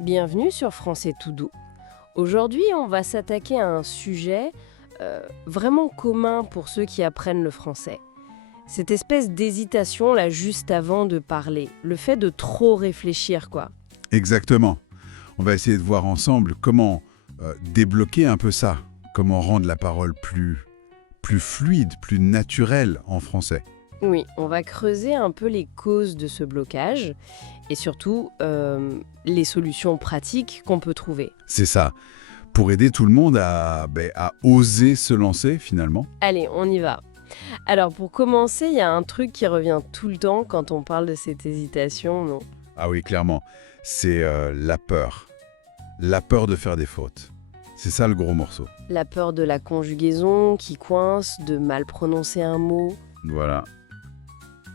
Bienvenue sur Français tout doux. Aujourd'hui, on va s'attaquer à un sujet vraiment commun pour ceux qui apprennent le français. Cette espèce d'hésitation là juste avant de parler, le fait de trop réfléchir quoi. Exactement. On va essayer de voir ensemble comment débloquer un peu ça, comment rendre la parole plus fluide, plus naturelle en français. Oui, on va creuser un peu les causes de ce blocage et surtout les solutions pratiques qu'on peut trouver. C'est ça, pour aider tout le monde à oser se lancer finalement. Allez, on y va. Alors pour commencer, il y a un truc qui revient tout le temps quand on parle de cette hésitation, non ? Ah oui, clairement, c'est la peur. La peur de faire des fautes. C'est ça le gros morceau. La peur de la conjugaison qui coince, de mal prononcer un mot. Voilà.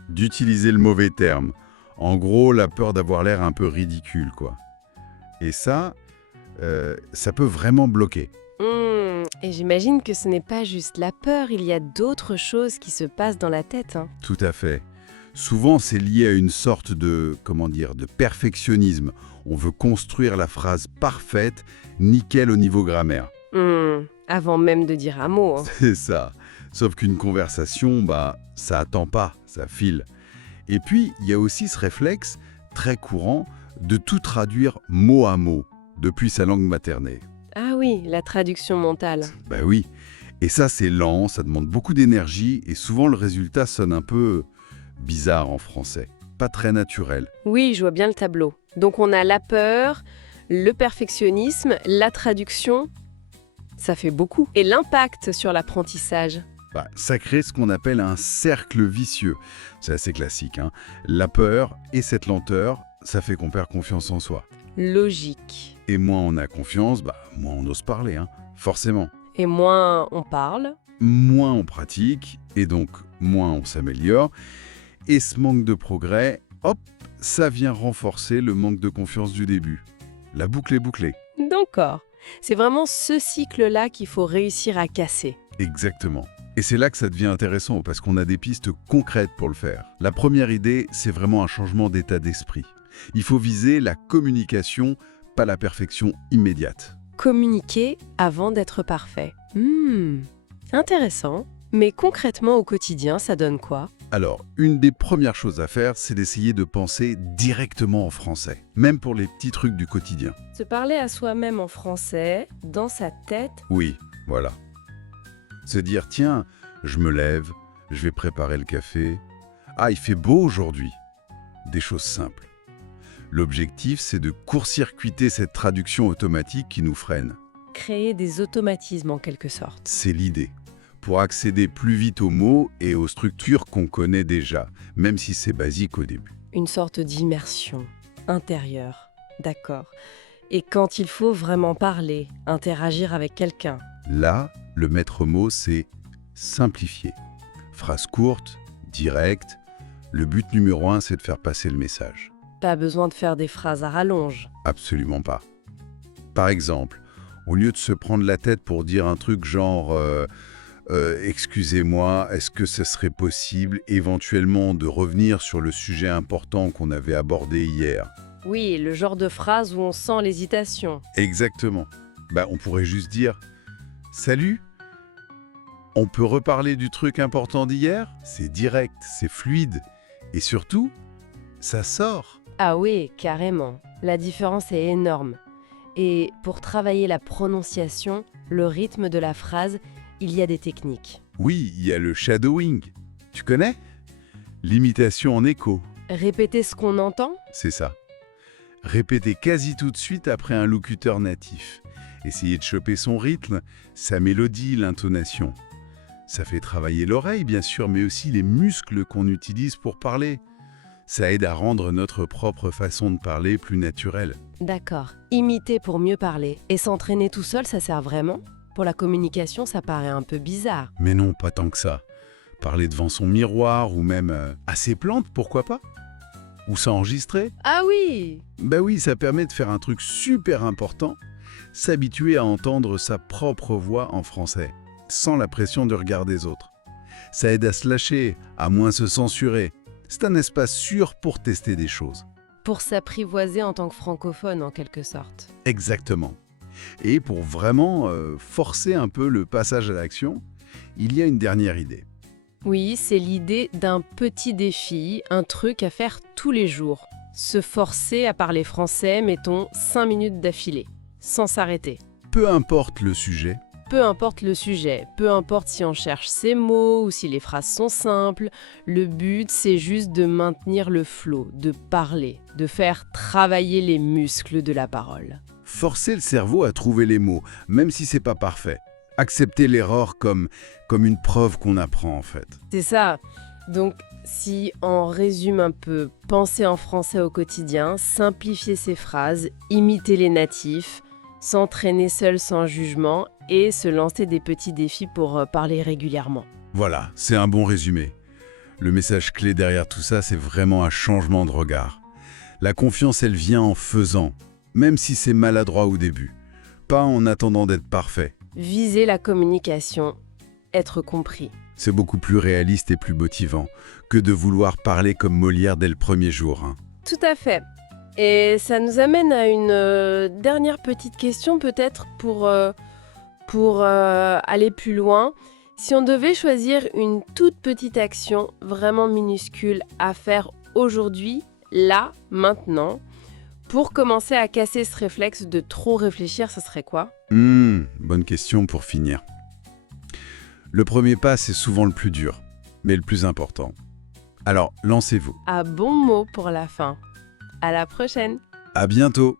D'utiliser le mauvais terme. En gros, la peur d'avoir l'air un peu ridicule, quoi. Et ça peut vraiment bloquer. Et j'imagine que ce n'est pas juste la peur, il y a d'autres choses qui se passent dans la tête. Tout à fait. Souvent, c'est lié à une sorte de perfectionnisme. On veut construire la phrase parfaite, nickel au niveau grammaire. Avant même de dire un mot. C'est ça. Sauf qu'une conversation, ça attend pas, ça file. Et puis, il y a aussi ce réflexe très courant de tout traduire mot à mot, depuis sa langue maternelle. Ah oui, la traduction mentale. Oui. Et ça, c'est lent, ça demande beaucoup d'énergie, et souvent le résultat sonne un peu bizarre en français. Pas très naturel. Oui, je vois bien le tableau. Donc on a la peur, le perfectionnisme, la traduction. Ça fait beaucoup. Et l'impact sur l'apprentissage. Ça crée ce qu'on appelle un cercle vicieux. C'est assez classique, hein. La peur et cette lenteur, ça fait qu'on perd confiance en soi. Logique. Et moins on a confiance, moins on ose parler, hein, forcément. Et moins on parle. Moins on pratique, et donc moins on s'améliore. Et ce manque de progrès, hop, ça vient renforcer le manque de confiance du début. La boucle est bouclée. D'accord. C'est vraiment ce cycle-là qu'il faut réussir à casser. Exactement. Et c'est là que ça devient intéressant, parce qu'on a des pistes concrètes pour le faire. La première idée, c'est vraiment un changement d'état d'esprit. Il faut viser la communication, pas la perfection immédiate. Communiquer avant d'être parfait. Intéressant. Mais concrètement, au quotidien, ça donne quoi ? Alors, une des premières choses à faire, c'est d'essayer de penser directement en français, même pour les petits trucs du quotidien. Se parler à soi-même en français, dans sa tête. Oui, voilà. Se dire, tiens, je me lève, je vais préparer le café. Ah, il fait beau aujourd'hui. Des choses simples. L'objectif, c'est de court-circuiter cette traduction automatique qui nous freine. Créer des automatismes en quelque sorte. C'est l'idée. Pour accéder plus vite aux mots et aux structures qu'on connaît déjà, même si c'est basique au début. Une sorte d'immersion intérieure. D'accord. Et quand il faut vraiment parler, interagir avec quelqu'un. Là, le maître mot, c'est simplifier. Phrase courte, directe. Le but numéro 1, c'est de faire passer le message. Pas besoin de faire des phrases à rallonge. Absolument pas. Par exemple, au lieu de se prendre la tête pour dire un truc genre excusez-moi, est-ce que ce serait possible éventuellement de revenir sur le sujet important qu'on avait abordé hier ? Oui, le genre de phrase où on sent l'hésitation. Exactement. On pourrait juste dire « Salut, on peut reparler du truc important d'hier ?» C'est direct, c'est fluide. Et surtout, ça sort. Ah oui, carrément. La différence est énorme. Et pour travailler la prononciation, le rythme de la phrase, il y a des techniques. Oui, il y a le shadowing. Tu connais ? L'imitation en écho. Répéter ce qu'on entend ? C'est ça. Répéter quasi tout de suite après un locuteur natif. Essayer de choper son rythme, sa mélodie, l'intonation. Ça fait travailler l'oreille, bien sûr, mais aussi les muscles qu'on utilise pour parler. Ça aide à rendre notre propre façon de parler plus naturelle. D'accord. Imiter pour mieux parler. Et s'entraîner tout seul, ça sert vraiment ? Pour la communication, ça paraît un peu bizarre. Mais non, pas tant que ça. Parler devant son miroir ou même à ses plantes, pourquoi pas ? Ou s'enregistrer ? Ah oui ! Oui, ça permet de faire un truc super important, s'habituer à entendre sa propre voix en français, sans la pression du regard des autres. Ça aide à se lâcher, à moins se censurer. C'est un espace sûr pour tester des choses. Pour s'apprivoiser en tant que francophone, en quelque sorte. Exactement. Et pour vraiment forcer un peu le passage à l'action, il y a une dernière idée. Oui, c'est l'idée d'un petit défi, un truc à faire tous les jours. Se forcer à parler français, mettons 5 minutes d'affilée, sans s'arrêter. Peu importe le sujet, Peu importe le sujet, peu importe si on cherche ses mots ou si les phrases sont simples, le but c'est juste de maintenir le flow, de parler, de faire travailler les muscles de la parole. forcer le cerveau à trouver les mots, même si c'est pas parfait. Accepter l'erreur comme une preuve qu'on apprend en fait. C'est ça. Donc, si on résume un peu, penser en français au quotidien, simplifier ses phrases, imiter les natifs, s'entraîner seul sans jugement et se lancer des petits défis pour parler régulièrement. Voilà, c'est un bon résumé. Le message clé derrière tout ça, c'est vraiment un changement de regard. La confiance, elle vient en faisant, même si c'est maladroit au début. Pas en attendant d'être parfait. Viser la communication, être compris. C'est beaucoup plus réaliste et plus motivant que de vouloir parler comme Molière dès le premier jour. Tout à fait. Et ça nous amène à une dernière petite question peut-être pour aller plus loin. Si on devait choisir une toute petite action vraiment minuscule à faire aujourd'hui, là, maintenant, pour commencer à casser ce réflexe de trop réfléchir, ça serait quoi ? Bonne question pour finir. Le premier pas, c'est souvent le plus dur, mais le plus important. Alors, lancez-vous. Un bon mot pour la fin. À la prochaine. À bientôt.